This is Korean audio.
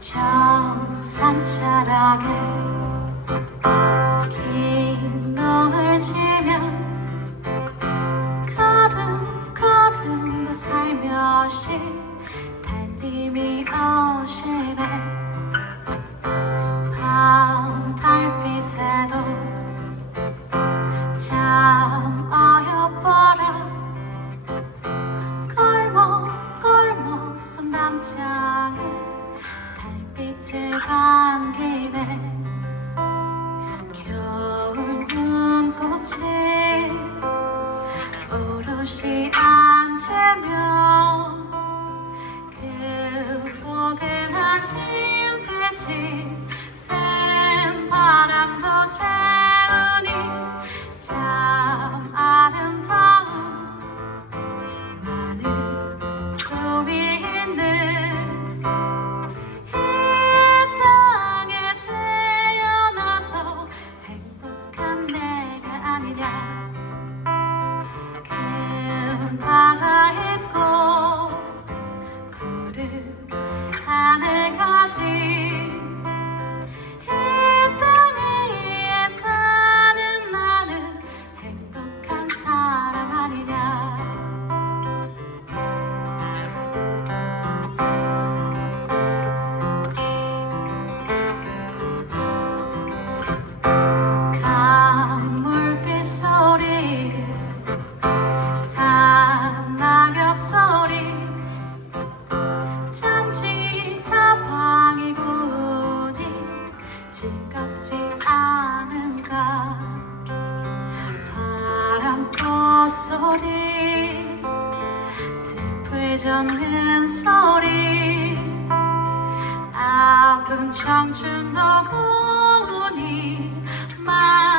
저 산자락에 긴 노을 지면 걸음 더 살며시 빛을 반기네 겨울 눈꽃이 오롯이 앉으면 그 포근한 흰 빛이 센 바람도 재우니 바다 있고 푸른 하늘 가진 소리 들풀 젓는 소리. 아픈 청춘 너구니 말